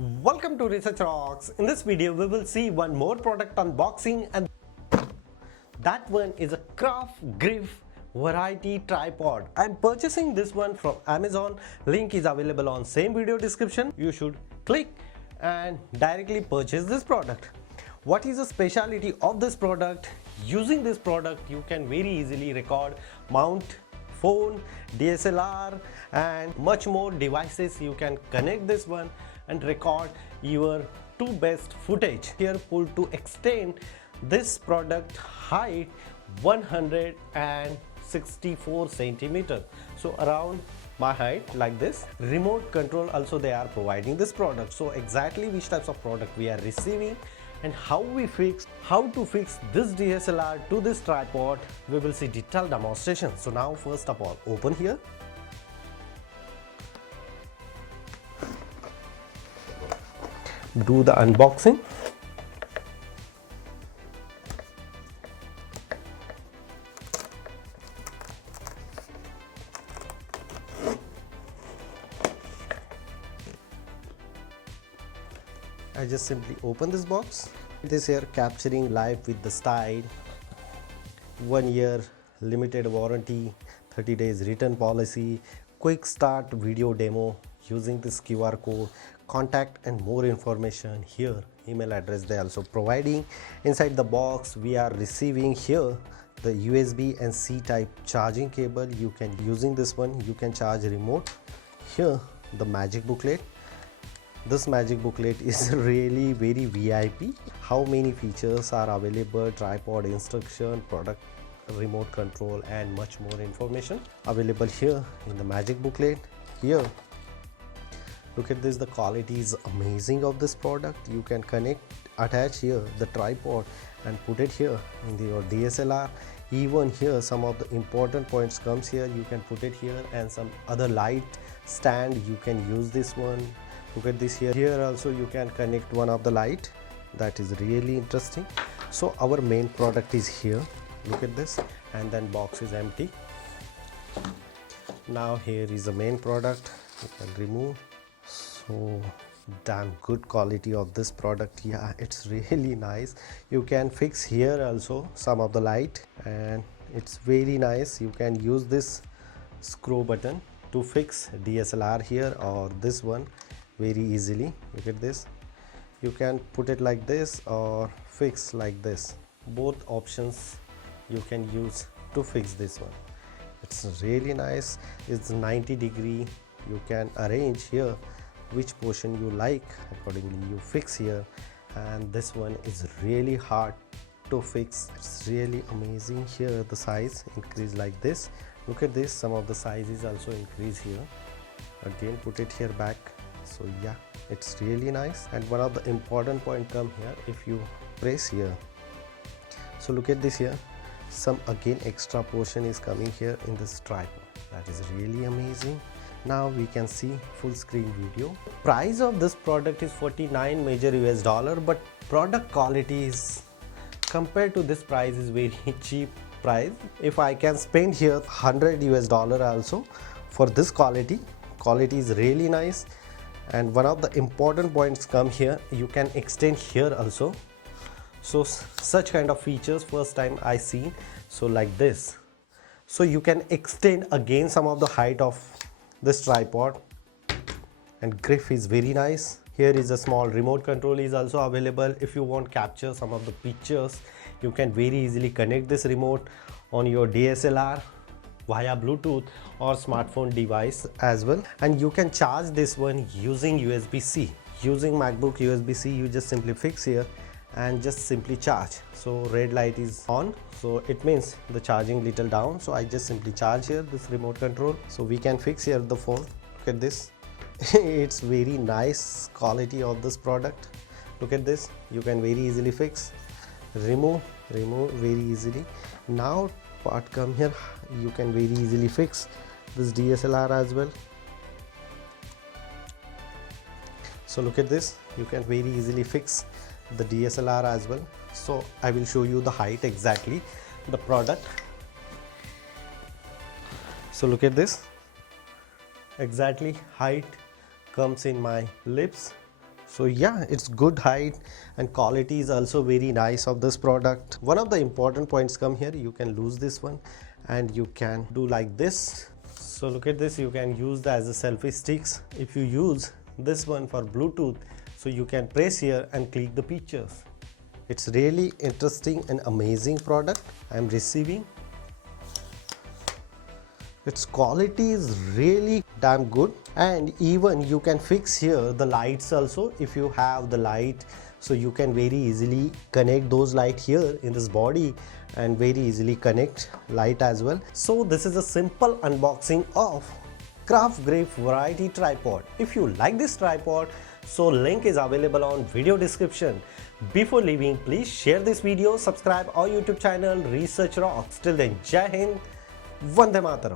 Welcome to Research Rocks. In this video we will see one more product unboxing, and that one is a KraftGeek variety tripod. I am purchasing this one from Amazon. Link is available on same video description. You should click and directly purchase this product. What is the speciality of this product? Using this product you can very easily record, mount phone, DSLR and much more devices. You can connect this one and record your two best footage. Here pull to extend this product height 164 centimeter, so around my height like this. Remote control also they are providing this product. So exactly which types of product we are receiving and how to fix this DSLR to this tripod, we will see detailed demonstration. So now first of all, open here. Do the unboxing. I just simply open this box. This here capturing life with the style, 1 year limited warranty, 30 days return policy, quick start video demo using this QR code, contact and more information here, email address they also providing. Inside the box we are receiving here the USB and C type charging cable. You can using this one you can charge remote. Here the magic booklet. This magic booklet is really very VIP. How many features are available, tripod instruction, product remote control and much more information available here in the magic booklet. Here look at this, the quality is amazing of this product. You can connect, attach here the tripod and put it here in your DSLR. Even here some of the important points comes here, you can put it here, and some other light stand you can use this one. Look at this here. Here also you can connect one of the light. That is really interesting. So our main product is here. Look at this, and then box is empty. Now here is the main product. You can remove. So damn good quality of this product. Yeah, it's really nice. You can fix here also some of the light, and it's very nice. You can use this screw button to fix DSLR here or this one very easily. Look at this, you can put it like this or fix like this. Both options you can use to fix this one. It's really nice. It's 90 degree. You can arrange here which portion you like, accordingly you fix here. And this one is really hard to fix. It's really amazing. Here the size increase like this. Look at this, some of the sizes also increase here. Again put it here back. So yeah, it's really nice. And one of the important point come here, if you press here. So look at this here, some again extra portion is coming here in this tripod. That is really amazing. Now we can see full screen video. Price of this product is 49 major US dollar, but product quality is compared to this price is very cheap price. If I can spend here 100 US dollar also for this quality is really nice. And one of the important points come here, you can extend here also. So such kind of features first time I seen. So like this, so you can extend again some of the height of this tripod, and grip is very nice. Here is a small remote control is also available. If you want capture some of the pictures, you can very easily connect this remote on your DSLR via Bluetooth or smartphone device as well. And you can charge this one using USB-C. Using MacBook USB-C, you just simply fix here and just simply charge. So red light is on, so it means the charging little down. So I just simply charge here this remote control. So we can fix here the phone. Look at this. It's very nice quality of this product. Look at this, you can very easily fix, remove very easily. Now part come here, you can very easily fix this DSLR as well. So look at this, you can very easily fix the DSLR as well. So I will show you the height exactly the product. So look at this, exactly height comes in my lips. So yeah, it's good height and quality is also very nice of this product. One of the important points come here, you can lose this one and you can do like this. So look at this, you can use that as a selfie sticks. If you use this one for Bluetooth, so you can press here and click the pictures. It's really interesting and amazing product I'm receiving. Its quality is really damn good, and even you can fix here the lights also. If you have the light, so you can very easily connect those light here in this body and very easily connect light as well. So this is a simple unboxing of KraftGeek Variety Tripod. If you like this tripod, so link is available on video description. Before leaving, please share this video, subscribe our YouTube channel Research Rocks. Till then, Jai Hind, Vande Mataram.